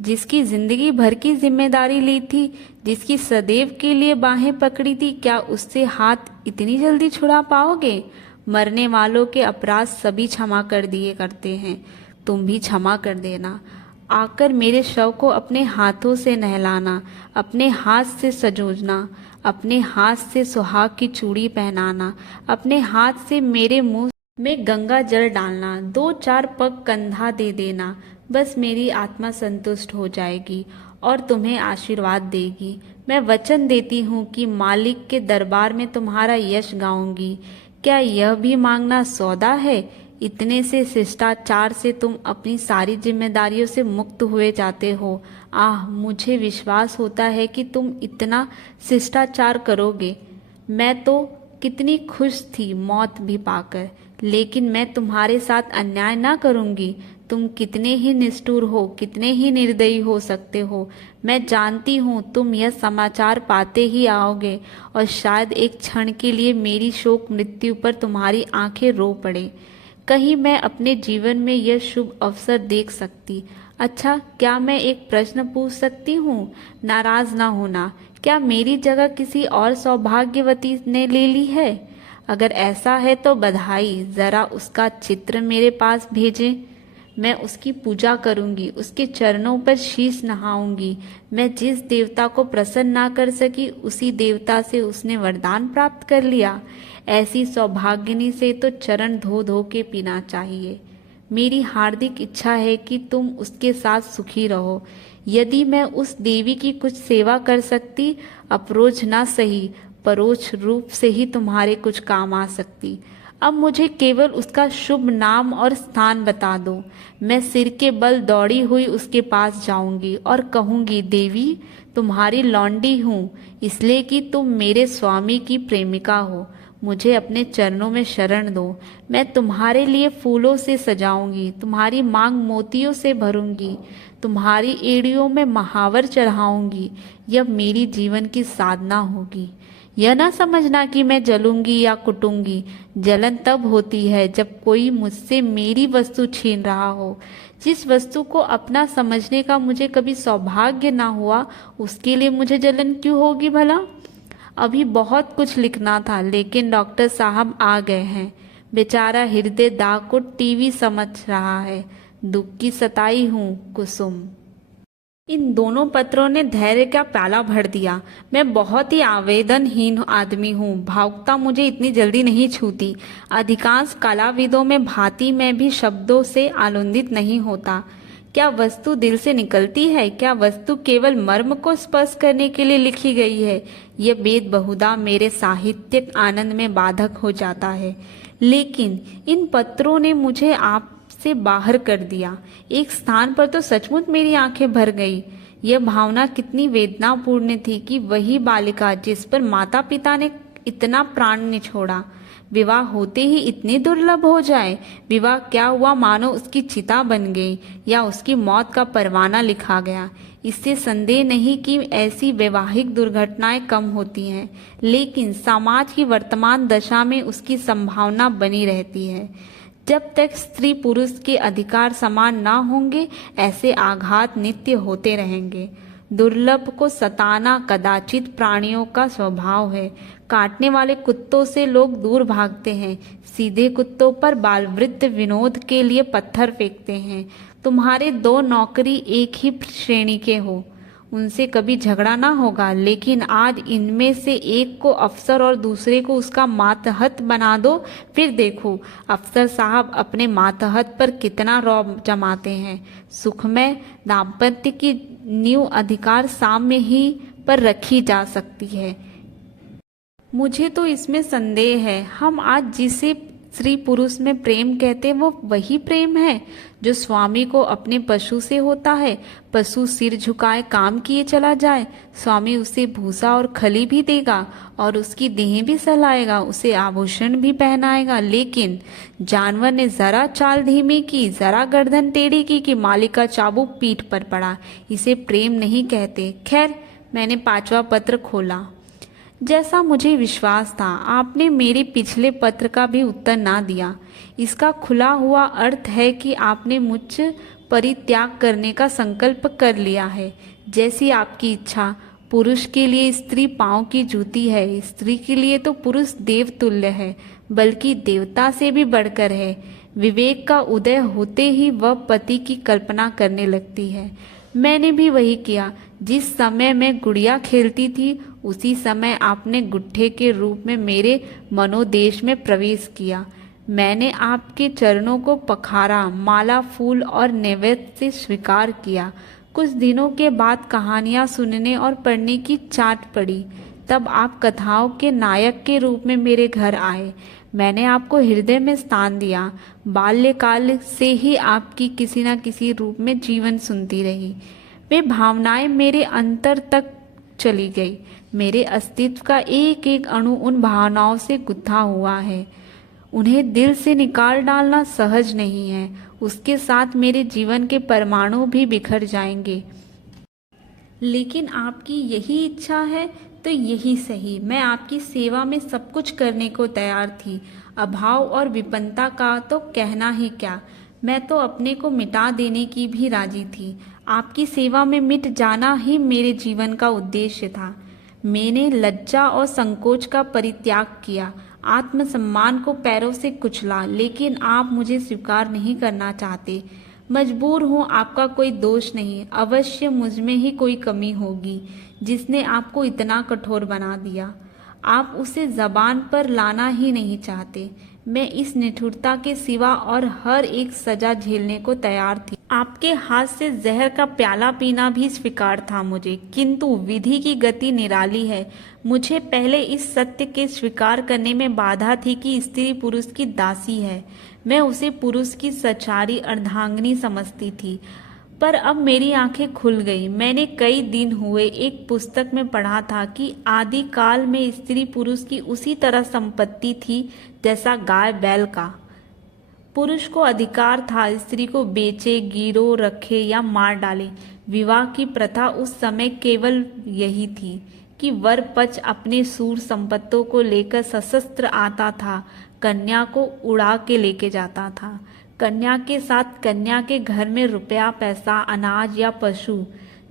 जिसकी जिंदगी भर की जिम्मेदारी ली थी, जिसकी सदैव के लिए बाहें पकड़ी थी, क्या उससे हाथ इतनी जल्दी छुड़ा पाओगे? मरने वालों के अपराध सभी क्षमा कर दिए करते हैं, तुम भी क्षमा कर देना। आकर मेरे शव को अपने हाथों से नहलाना, अपने हाथ से सजोजना, अपने हाथ से सुहाग की चूड़ी पहनाना, अपने हाथ से मेरे मुंह में गंगा जल डालना, 2-4 पग कंधा दे देना। बस मेरी आत्मा संतुष्ट हो जाएगी और तुम्हें आशीर्वाद देगी। मैं वचन देती हूँ कि मालिक के दरबार में तुम्हारा यश गाऊंगी। क्या यह भी मांगना सौदा है? इतने से शिष्टाचार से तुम अपनी सारी जिम्मेदारियों से मुक्त हुए जाते हो। आह, मुझे विश्वास होता है कि तुम इतना शिष्टाचार करोगे। मैं तो कितनी खुश थी मौत भी पाकर, लेकिन मैं तुम्हारे साथ अन्याय ना करूंगी। तुम कितने ही निष्ठुर हो, कितने ही निर्दयी हो सकते हो। मैं जानती हूँ तुम यह समाचार पाते ही आओगे और शायद एक क्षण के लिए मेरी शोक मृत्यु पर तुम्हारी आंखें रो पड़े। कहीं मैं अपने जीवन में यह शुभ अवसर देख सकती। अच्छा, क्या मैं एक प्रश्न पूछ सकती हूँ? नाराज ना होना। क्या मेरी जगह किसी और सौभाग्यवती ने ले ली है? अगर ऐसा है तो बधाई। जरा उसका चित्र मेरे पास भेजें। मैं उसकी पूजा करूंगी, उसके चरणों पर शीश नहाऊंगी। मैं जिस देवता को प्रसन्न ना कर सकी, उसी देवता से उसने वरदान प्राप्त कर लिया। ऐसी सौभाग्यनी से तो चरण धो धो के पीना चाहिए। मेरी हार्दिक इच्छा है कि तुम उसके साथ सुखी रहो। यदि मैं उस देवी की कुछ सेवा कर सकती, अप्रोच ना सही, परोक्ष रूप से ही तुम्हारे कुछ काम आ सकती। अब मुझे केवल उसका शुभ नाम और स्थान बता दो। मैं सिर के बल दौड़ी हुई उसके पास जाऊंगी और कहूंगी, देवी, तुम्हारी लौंडी हूँ, इसलिए कि तुम मेरे स्वामी की प्रेमिका हो। मुझे अपने चरणों में शरण दो। मैं तुम्हारे लिए फूलों से सजाऊंगी, तुम्हारी मांग मोतियों से भरूंगी, तुम्हारी एड़ियों में महावर चढ़ाऊंगी। यह मेरी जीवन की साधना होगी। यह ना समझना कि मैं जलूंगी या कुटूंगी। जलन तब होती है जब कोई मुझसे मेरी वस्तु छीन रहा हो। जिस वस्तु को अपना समझने का मुझे कभी सौभाग्य ना हुआ, उसके लिए मुझे जलन क्यों होगी भला? अभी बहुत कुछ लिखना था, लेकिन डॉक्टर साहब आ गए हैं। बेचारा हृदय दाग को टीवी समझ रहा है। दुख की सताई हूँ, कुसुम। इन दोनों पत्रों ने धैर्य का प्याला भर दिया। मैं बहुत ही आवेदनहीन आदमी हूँ। भावुकता मुझे इतनी जल्दी नहीं छूती। अधिकांश कलाविदों में भांति मैं भी शब्दों से आनंदित नहीं होता। क्या वस्तु दिल से निकलती है? क्या वस्तु केवल मर्म को स्पर्श करने के लिए लिखी गई है? यह भेद बहुधा मेरे साहित्यिक आनंद में बाधक हो जाता है। लेकिन इन पत्रों ने मुझे आप से बाहर कर दिया। एक स्थान पर तो सचमुच मेरी आंखें भर गई। यह भावना कितनी वेदनापूर्ण थी कि वही बालिका जिस पर माता पिता ने इतना प्राण निछोड़ा, विवाह होते ही इतनी दुर्लभ हो जाए। विवाह क्या हुआ, मानो उसकी चिता बन गई या उसकी मौत का परवाना लिखा गया। इससे संदेह नहीं कि ऐसी वैवाहिक दुर्घटनाएं कम होती हैं, लेकिन समाज की वर्तमान दशा में उसकी संभावना बनी रहती है। जब तक स्त्री पुरुष के अधिकार समान ना होंगे, ऐसे आघात नित्य होते रहेंगे। दुर्लभ को सताना कदाचित प्राणियों का स्वभाव है। काटने वाले कुत्तों से लोग दूर भागते हैं। सीधे कुत्तों पर बालवृद्ध विनोद के लिए पत्थर फेंकते हैं। तुम्हारे 2 नौकरी एक ही श्रेणी के हो। उनसे कभी झगड़ा ना होगा, लेकिन आज इनमें से एक को अफसर और दूसरे को उसका मातहत बना दो, फिर देखो अफसर साहब अपने मातहत पर कितना रौब जमाते हैं। सुखमय दाम्पत्य की नींव अधिकार साम्य ही पर रखी जा सकती है। मुझे तो इसमें संदेह है, हम आज जिसे स्त्री पुरुष में प्रेम कहते वो वही प्रेम है जो स्वामी को अपने पशु से होता है। पशु सिर झुकाए काम किए चला जाए, स्वामी उसे भूसा और खली भी देगा और उसकी देह भी सहलाएगा, उसे आभूषण भी पहनाएगा। लेकिन जानवर ने जरा चाल धीमी की, जरा गर्दन टेढ़ी की कि मालिक का चाबुक पीठ पर पड़ा। इसे प्रेम नहीं कहते। खैर, मैंने 5वां पत्र खोला। जैसा मुझे विश्वास था, आपने मेरे पिछले पत्र का भी उत्तर ना दिया। इसका खुला हुआ अर्थ है कि आपने मुझ परित्याग करने का संकल्प कर लिया है। जैसी आपकी इच्छा। पुरुष के लिए स्त्री पांव की जूती है, स्त्री के लिए तो पुरुष देवतुल्य है, बल्कि देवता से भी बढ़कर है। विवेक का उदय होते ही वह पति की कल्पना करने लगती है। मैंने भी वही किया। जिस समय मैं गुड़िया खेलती थी, उसी समय आपने गुट्ठे के रूप में मेरे मनोदेश में प्रवेश किया। मैंने आपके चरणों को पखारा, माला, फूल और नैवेद्य से स्वीकार किया। कुछ दिनों के बाद कहानियाँ सुनने और पढ़ने की चाट पड़ी। तब आप कथाओं के नायक के रूप में मेरे घर आए। मैंने आपको हृदय में स्थान दिया। बाल्यकाल से ही आपकी किसी न किसी रूप में जीवन सुनती रही। वे भावनाएं मेरे अंतर तक चली गई। मेरे अस्तित्व का एक एक अणु उन भावनाओं से गुथा हुआ है। उन्हें दिल से निकाल डालना सहज नहीं है। उसके साथ मेरे जीवन के परमाणु भी बिखर जाएंगे। लेकिन आपकी यही इच्छा है तो यही सही। मैं आपकी सेवा में सब कुछ करने को तैयार थी। अभाव और विपन्नता का तो कहना ही क्या, मैं तो अपने को मिटा देने की भी राजी थी। आपकी सेवा में मिट जाना ही मेरे जीवन का उद्देश्य था। मैंने लज्जा और संकोच का परित्याग किया, आत्मसम्मान को पैरों से कुचला, लेकिन आप मुझे स्वीकार नहीं करना चाहते। मजबूर हूँ, आपका कोई दोष नहीं। अवश्य मुझ में ही कोई कमी होगी जिसने आपको इतना कठोर बना दिया। आप उसे जबान पर लाना ही नहीं चाहते। मैं इस निठुरता के सिवा और हर एक सजा झेलने को तैयार थी। आपके हाथ से जहर का प्याला पीना भी स्वीकार था मुझे, किंतु विधि की गति निराली है। मुझे पहले इस सत्य के स्वीकार करने में बाधा थी कि स्त्री पुरुष की दासी है। मैं उसे पुरुष की सचारी अर्धांगिनी समझती थी, पर अब मेरी आंखें खुल गई। मैंने कई दिन हुए एक पुस्तक में पढ़ा था कि आदि काल में स्त्री पुरुष की उसी तरह संपत्ति थी जैसा गाय बैल का। पुरुष को अधिकार था स्त्री को बेचे, गिरो रखे या मार डाले। विवाह की प्रथा उस समय केवल यही थी कि वर पक्ष अपने सूर संपत्तों को लेकर सशस्त्र आता था, कन्या को उड़ा के लेके जाता था। कन्या के साथ कन्या के घर में रुपया, पैसा, अनाज या पशु,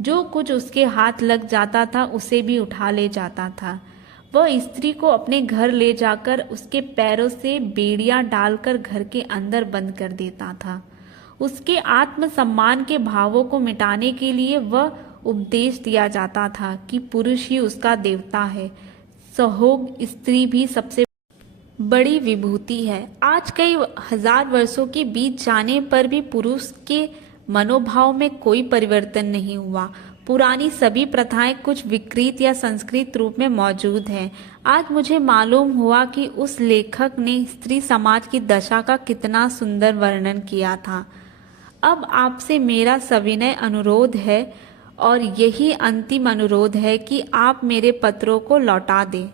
जो कुछ उसके हाथ लग जाता था उसे भी उठा ले जाता था। वह स्त्री को अपने घर ले जाकर उसके पैरों से बेड़ियां डालकर घर के अंदर बंद कर देता था। उसके आत्मसम्मान के भावों को मिटाने के लिए वह उपदेश दिया जाता था कि पुरुष ही उसका देवता है, सहोग स्त्री भी सबसे बड़ी विभूति है। आज कई हजार वर्षों के बीत जाने पर भी पुरुष के मनोभाव में कोई परिवर्तन नहीं हुआ। पुरानी सभी प्रथाएं कुछ विकृत या संस्कृत रूप में मौजूद हैं। आज मुझे मालूम हुआ कि उस लेखक ने स्त्री समाज की दशा का कितना सुंदर वर्णन किया था। अब आपसे मेरा सविनय अनुरोध है और यही अंतिम अनुरोध है कि आप मेरे पत्रों को लौटा दें।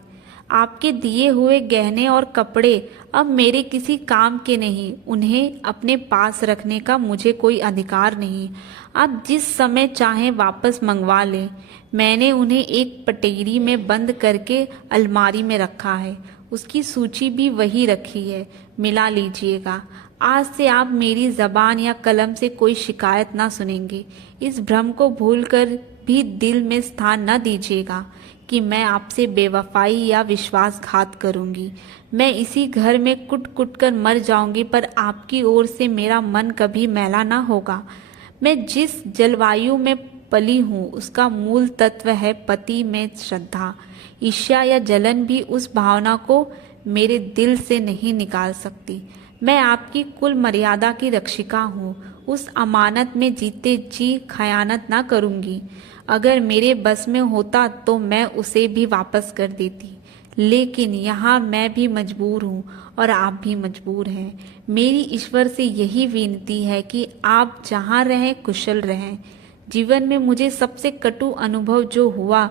आपके दिए हुए गहने और कपड़े अब मेरे किसी काम के नहीं। उन्हें अपने पास रखने का मुझे कोई अधिकार नहीं। आप जिस समय चाहें वापस मंगवा लें। मैंने उन्हें एक पटेरी में बंद करके अलमारी में रखा है। उसकी सूची भी वही रखी है, मिला लीजिएगा। आज से आप मेरी जबान या कलम से कोई शिकायत ना सुनेंगे। इस भ्रम को भूलकर भी दिल में स्थान न दीजिएगा कि मैं आपसे बेवफाई या विश्वासघात करूंगी। मैं इसी घर में कुट कुट कर मर जाऊंगी, पर आपकी ओर से मेरा मन कभी मैला ना होगा। मैं जिस जलवायु में पली हूँ उसका मूल तत्व है पति में श्रद्धा। ईर्ष्या या जलन भी उस भावना को मेरे दिल से नहीं निकाल सकती। मैं आपकी कुल मर्यादा की रक्षिका हूँ। उस अमानत में जीते जी खयानत ना करूँगी। अगर मेरे बस में होता तो मैं उसे भी वापस कर देती, लेकिन यहाँ मैं भी मजबूर हूँ और आप भी मजबूर हैं। मेरी ईश्वर से यही विनती है कि आप जहाँ रहें कुशल रहें। जीवन में मुझे सबसे कटु अनुभव जो हुआ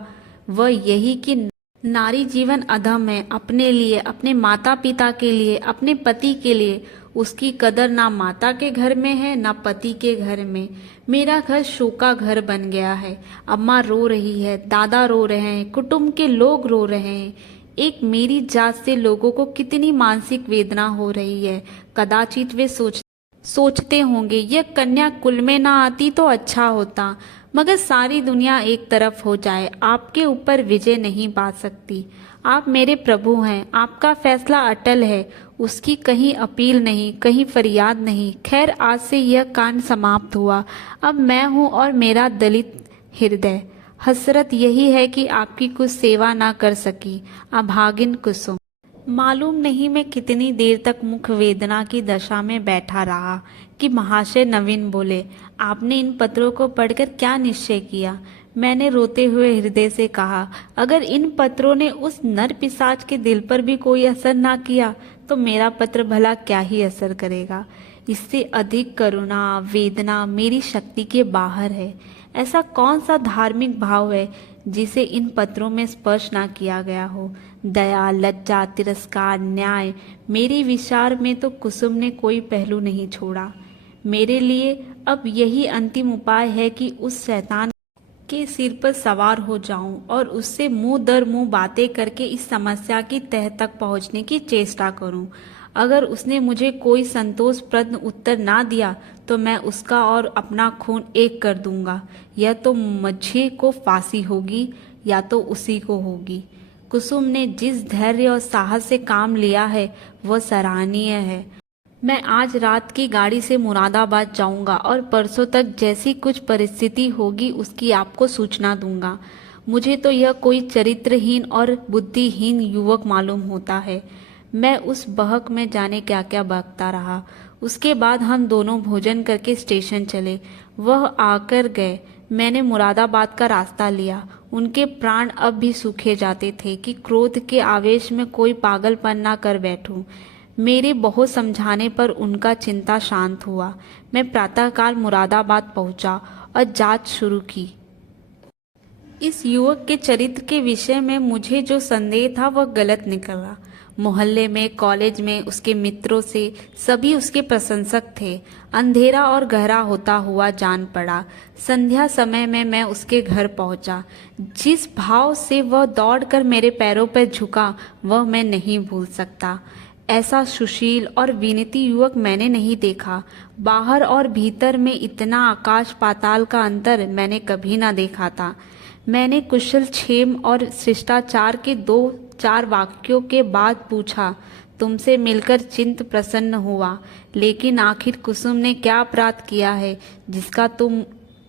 वह यही कि नारी जीवन अधम है। अपने लिए, अपने माता पिता के लिए, अपने पति के लिए उसकी कदर ना माता के घर में है ना पति के घर में। मेरा घर शोका घर बन गया है। अम्मा रो रही है, दादा रो रहे हैं, कुटुंब के लोग रो रहे हैं। एक मेरी जात से लोगों को कितनी मानसिक वेदना हो रही है। कदाचित वे सोचते होंगे यह कन्या कुल में ना आती तो अच्छा होता, मगर सारी दुनिया एक तरफ हो जाए आपके ऊपर विजय नहीं पा सकती। आप मेरे प्रभु हैं, आपका फैसला अटल है, उसकी कहीं अपील नहीं, कहीं फरियाद नहीं। खैर, आज से यह कांड समाप्त हुआ। अब मैं हूँ और मेरा दलित हृदय। हसरत यही है कि आपकी कुछ सेवा ना कर सकी। अभागिन कुसुम। मालूम नहीं मैं कितनी देर तक मुख वेदना की दशा में बैठा रहा कि महाशय नवीन बोले, आपने इन पत्रों को पढ़कर क्या निश्चय किया? मैंने रोते हुए हृदय से कहा, अगर इन पत्रों ने उस नर पिशाच के दिल पर भी कोई असर ना किया तो मेरा पत्र भला क्या ही असर करेगा। इससे अधिक करुणा वेदना मेरी शक्ति के बाहर है। ऐसा कौन सा धार्मिक भाव है जिसे इन पत्रों में स्पर्श ना किया गया हो? दया, लज्जा, तिरस्कार, न्याय, मेरे विचार में तो कुसुम ने कोई पहलू नहीं छोड़ा। मेरे लिए अब यही अंतिम उपाय है कि उस शैतान के सिर पर सवार हो जाऊं और उससे मुंह दर मुंह बातें करके इस समस्या की तह तक पहुंचने की चेष्टा करूं। अगर उसने मुझे कोई संतोषप्रद उत्तर ना दिया तो मैं उसका और अपना खून एक कर दूंगा। या तो मुझे को फांसी होगी या तो उसी को होगी। कुसुम ने जिस धैर्य और साहस से काम लिया है वह सराहनीय है। मैं आज रात की गाड़ी से मुरादाबाद जाऊंगा और परसों तक जैसी कुछ परिस्थिति होगी उसकी आपको सूचना दूंगा। मुझे तो यह कोई चरित्रहीन और बुद्धिहीन युवक मालूम होता है। मैं उस बहक में जाने क्या क्या बकता रहा। उसके बाद हम दोनों भोजन करके स्टेशन चले। वह आकर गए। मैंने मुरादाबाद का रास्ता लिया। उनके प्राण अब भी सूखे जाते थे कि क्रोध के आवेश में कोई पागलपन ना कर बैठूं। मेरे बहुत समझाने पर उनका चिंता शांत हुआ। मैं प्रातःकाल मुरादाबाद पहुंचा और जांच शुरू की। इस युवक के चरित्र के विषय में मुझे जो संदेह था वह गलत निकला। मोहल्ले में, कॉलेज में, उसके मित्रों से सभी उसके प्रशंसक थे। अंधेरा और गहरा होता हुआ जान पड़ा। संध्या समय में मैं उसके घर पहुंचा। जिस भाव से वह दौड़कर मेरे पैरों पर झुका वह मैं नहीं भूल सकता। ऐसा सुशील और विनती युवक मैंने नहीं देखा। बाहर और भीतर में इतना आकाश पाताल का अंतर मैंने कभी ना देखा था। मैंने कुशल क्षेम और शिष्टाचार के 2-4 वाक्यों के बाद पूछा, तुमसे मिलकर चिंत प्रसन्न हुआ, लेकिन आखिर कुसुम ने क्या अपराध किया है जिसका तुम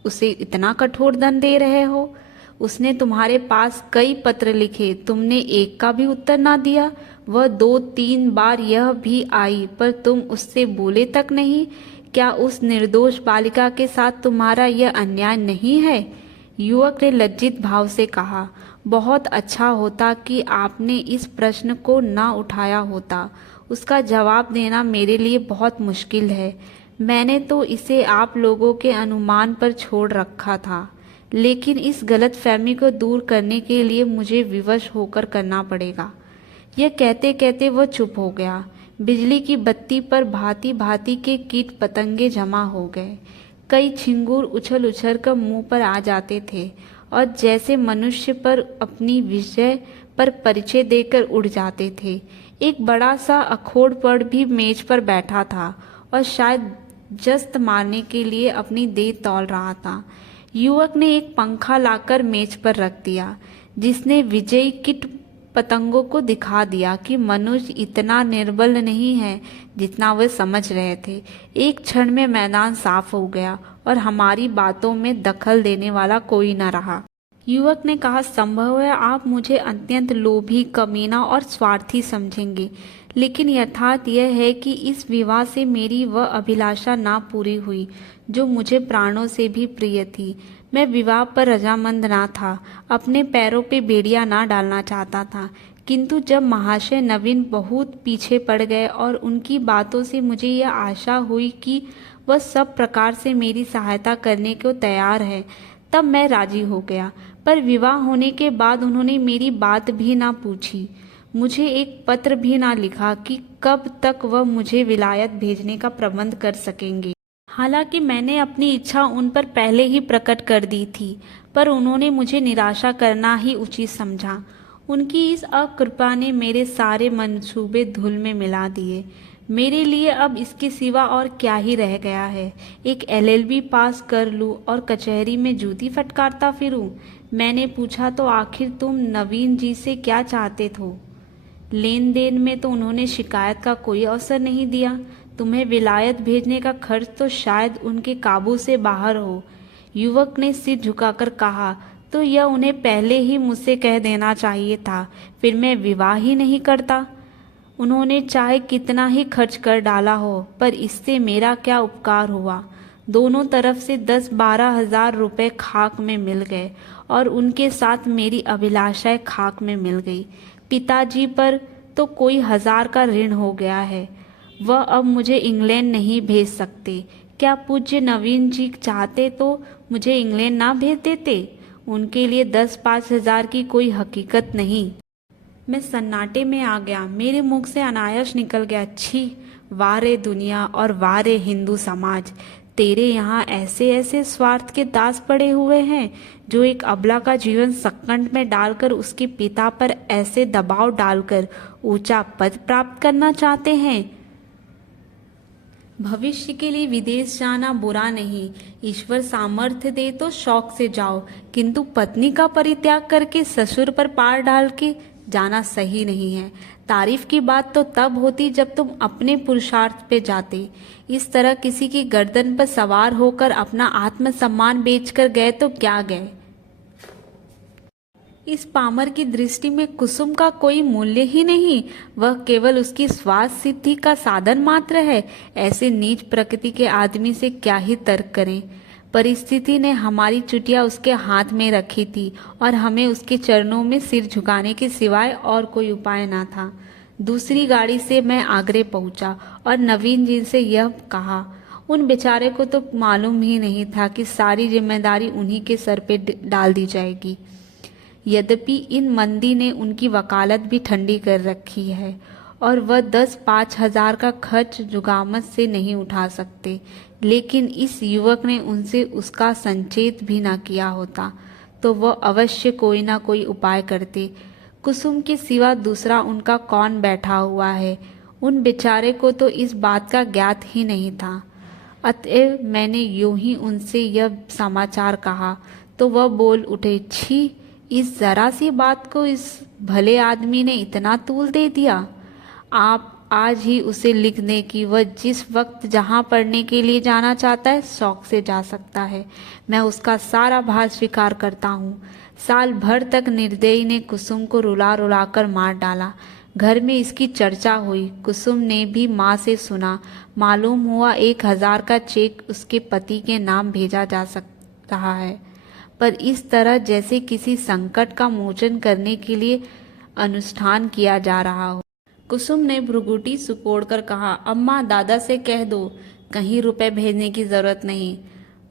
उसे इतना कठोर दंड दे रहे हो? उसने तुम्हारे पास कई पत्र लिखे, तुमने एक का भी उत्तर ना दिया। वह 2-3 बार यह भी आई पर तुम उससे बोले तक नहीं। क्या उस निर्दोष बालिका के साथ तुम्हारा यह अन्याय नहीं है? युवक ने लज्जित भाव से कहा, बहुत अच्छा होता कि आपने इस प्रश्न को ना उठाया होता। उसका जवाब देना मेरे लिए बहुत मुश्किल है। मैंने तो इसे आप लोगों के अनुमान पर छोड़ रखा था, लेकिन इस गलतफहमी को दूर करने के लिए मुझे विवश होकर करना पड़ेगा। यह कहते कहते वह चुप हो गया। बिजली की बत्ती पर भांति भांति के कीट पतंगे जमा हो गए। कई झिंगुर उछल उछल कर मुंह पर आ जाते थे और जैसे मनुष्य पर अपनी विजय पर परिचय देकर उड़ जाते थे। एक बड़ा सा अखोड़पड़ भी मेज पर बैठा था और शायद जस्त मारने के लिए अपनी देह तौल रहा था। युवक ने एक पंखा लाकर मेज पर रख दिया, जिसने विजयी कीट पतंगों को दिखा दिया कि मनुष्य इतना निर्बल नहीं है जितना वे समझ रहे थे। एक क्षण में मैदान साफ हो गया और हमारी बातों में दखल देने वाला कोई न रहा। युवक ने कहा, संभव है आप मुझे अत्यंत लोभी, कमीना और स्वार्थी समझेंगे, लेकिन यथार्थ यह है कि इस विवाह से मेरी वह अभिलाषा ना पूरी हुई जो मुझे प्राणों से भी प्रिय थी। मैं विवाह पर रजामंद ना था, अपने पैरों पे बेड़ियां ना डालना चाहता था, किंतु जब महाशय नवीन बहुत पीछे पड़ गए और उनकी बातों से मुझे यह आशा हुई कि वह सब प्रकार से मेरी सहायता करने को तैयार है, तब मैं राजी हो गया। पर विवाह होने के बाद उन्होंने मेरी बात भी ना पूछी, मुझे एक पत्र भी ना लिखा कि कब तक वह मुझे विलायत भेजने का प्रबंध कर सकेंगे। हालांकि मैंने अपनी इच्छा उन पर पहले ही प्रकट कर दी थी, पर उन्होंने मुझे निराशा करना ही उचित समझा। उनकी इस अकृपा ने मेरे सारे मंसूबे धूल में मिला दिए। मेरे लिए अब इसके सिवा और क्या ही रह गया है। एक एलएलबी पास कर लूं और कचहरी में जूती फटकारता फिरूं। मैंने पूछा, तो आखिर तुम नवीन जी से क्या चाहते थे? लेन देन में तो उन्होंने शिकायत का कोई अवसर नहीं दिया। तुम्हें विलायत भेजने का खर्च तो शायद उनके काबू से बाहर हो। युवक ने सिर झुकाकर कहा, तो यह उन्हें पहले ही मुझसे कह देना चाहिए था, फिर मैं विवाह ही नहीं करता। उन्होंने चाहे कितना ही खर्च कर डाला हो, पर इससे मेरा क्या उपकार हुआ। दोनों तरफ से 10-12 हजार रुपये खाक में मिल गए और उनके साथ मेरी अभिलाषाएं खाक में मिल गई। पिताजी पर तो कोई 1000 का ऋण हो गया है। वह अब मुझे इंग्लैंड नहीं भेज सकते। क्या पूज्य नवीन जी चाहते तो मुझे इंग्लैंड ना भेज देते? उनके लिए 10-5 हजार की कोई हकीकत नहीं। मैं सन्नाटे में आ गया। मेरे मुख से अनायास निकल गया, छी, वाह रे दुनिया और वाह रे हिंदू समाज। तेरे यहाँ ऐसे ऐसे स्वार्थ के दास पड़े हुए हैं जो एक अबला का जीवन सकंट में डालकर उसके पिता पर ऐसे दबाव डालकर ऊंचा पद प्राप्त करना चाहते हैं। भविष्य के लिए विदेश जाना बुरा नहीं, ईश्वर सामर्थ्य दे तो शौक से जाओ, किंतु पत्नी का परित्याग करके ससुर पर पार डाल के जाना सही नहीं है। तारीफ की बात तो तब होती जब तुम अपने पुरुषार्थ पे जाते। इस तरह किसी की गर्दन पर सवार होकर अपना आत्मसम्मान बेचकर गए तो क्या गए। इस पामर की दृष्टि में कुसुम का कोई मूल्य ही नहीं, वह केवल उसकी स्वास्थ्य सिद्धि का साधन मात्र है। ऐसे नीच प्रकृति के आदमी से क्या ही तर्क करें। परिस्थिति ने हमारी चुटिया उसके हाथ में रखी थी और हमें उसके चरणों में सिर झुकाने के सिवाय और कोई उपाय ना था। दूसरी गाड़ी से मैं आगरे पहुंचा और नवीन जी से यह कहा। उन बेचारे को तो मालूम ही नहीं था कि सारी जिम्मेदारी उन्हीं के सर पे डाल दी जाएगी। यद्यपि इन मंदी ने उनकी वकालत भी ठंडी कर रखी है और वह 10-5 हजार का खर्च जुगामत से नहीं उठा सकते, लेकिन इस युवक ने उनसे उसका संचेत भी ना किया होता तो वह अवश्य कोई ना कोई उपाय करते। कुसुम के सिवा दूसरा उनका कौन बैठा हुआ है, उन बेचारे को तो इस बात का ज्ञात ही नहीं था। अतएव मैंने यूं ही उनसे यह समाचार कहा तो वह बोल उठे, छी, इस जरा सी बात को इस भले आदमी ने इतना तूल दे दिया। आप आज ही उसे लिख दें कि वह जिस वक्त जहाँ पढ़ने के लिए जाना चाहता है शौक से जा सकता है। मैं उसका सारा भार स्वीकार करता हूँ। साल भर तक निर्दयी ने कुसुम को रुला रुला कर मार डाला। घर में इसकी चर्चा हुई। कुसुम ने भी माँ से सुना। मालूम हुआ 1000 का चेक उसके पति के नाम भेजा जा रहा है, पर इस तरह जैसे किसी संकट का मोचन करने के लिए अनुष्ठान किया जा रहा हो। कुसुम ने भ्रुकुटी सुकोड़कर कहा, अम्मा, दादा से कह दो, कहीं रुपए भेजने की जरूरत नहीं।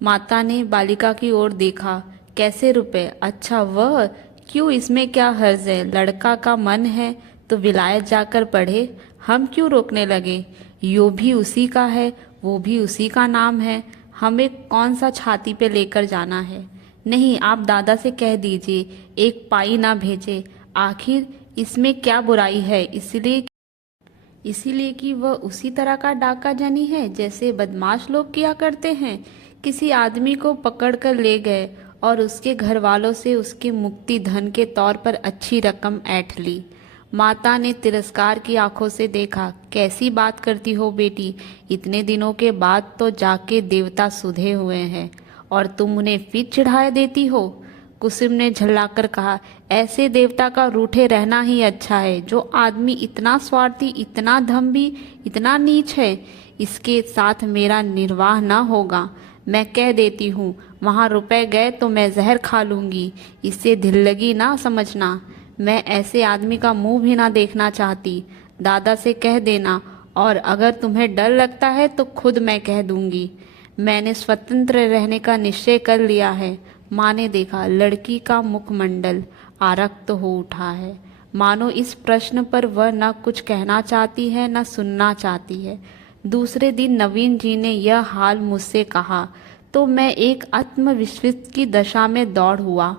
माता ने बालिका की ओर देखा। कैसे रुपए? अच्छा, वह क्यों, इसमें क्या हर्ज है? लड़का का मन है तो विलायत जाकर पढ़े, हम क्यों रोकने लगे? यो भी उसी का है, वो भी उसी का नाम है, हमें कौन सा छाती पे लेकर जाना है? नहीं, आप दादा से कह दीजिए एक पाई ना भेजे। आखिर इसमें क्या बुराई है? इसीलिए कि वह उसी तरह का डाका जानी है जैसे बदमाश लोग किया करते हैं। किसी आदमी को पकड़ कर ले गए और उसके घर वालों से उसकी मुक्ति धन के तौर पर अच्छी रकम ऐंठ ली। माता ने तिरस्कार की आंखों से देखा। कैसी बात करती हो बेटी, इतने दिनों के बाद तो जाके देवता सुधे हुए हैं और तुम उन्हें फिर चिढ़ा देती हो। कुसुम ने झल्लाकर कहा, ऐसे देवता का रूठे रहना ही अच्छा है। जो आदमी इतना स्वार्थी, इतना दंभी, इतना नीच है, इसके साथ मेरा निर्वाह न होगा। मैं कह देती हूँ, वहाँ रुपए गए तो मैं जहर खा लूंगी। इससे दिल लगी ना समझना। मैं ऐसे आदमी का मुंह भी ना देखना चाहती। दादा से कह देना, और अगर तुम्हें डर लगता है तो खुद मैं कह दूंगी। मैंने स्वतंत्र रहने का निश्चय कर लिया है। माँ ने देखा, लड़की का मुखमंडल आरक्त हो उठा है, मानो इस प्रश्न पर वह न कुछ कहना चाहती है न सुनना चाहती है। दूसरे दिन नवीन जी ने यह हाल मुझसे कहा तो मैं एक आत्मविश्वास की दशा में दौड़ हुआ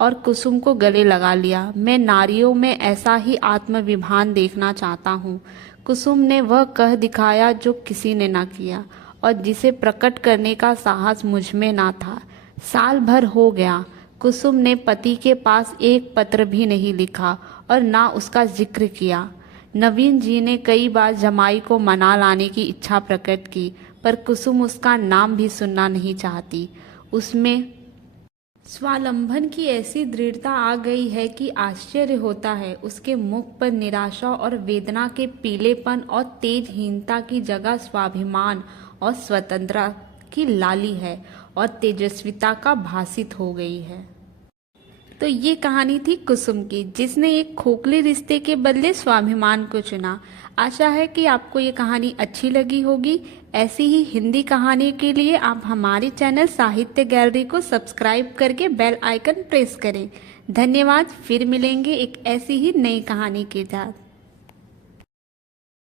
और कुसुम को गले लगा लिया। मैं नारियों में ऐसा ही आत्मविभान देखना चाहता हूँ। कुसुम ने वह कह दिखाया जो किसी ने ना किया और जिसे प्रकट करने का साहस मुझ में ना था। साल भर हो गया, कुसुम ने पति के पास एक पत्र भी नहीं लिखा और ना उसका जिक्र किया। नवीन जी ने कई बार जमाई को मना लाने की इच्छा प्रकट की, पर कुसुम उसका नाम भी सुनना नहीं चाहती। उसमें स्वावलंबन की ऐसी दृढ़ता आ गई है कि आश्चर्य होता है। उसके मुख पर निराशा और वेदना के पीलेपन और तेजहीनता की जगह स्वाभिमान और स्वतंत्रता की लाली है और तेजस्विता का भासित हो गई है। तो ये कहानी थी कुसुम की, जिसने एक खोखले रिश्ते के बदले स्वाभिमान को चुना। आशा है कि आपको ये कहानी अच्छी लगी होगी। ऐसी ही हिंदी कहानी के लिए आप हमारे चैनल साहित्य गैलरी को सब्सक्राइब करके बेल आइकन प्रेस करें। धन्यवाद। फिर मिलेंगे एक ऐसी ही नई कहानी के साथ।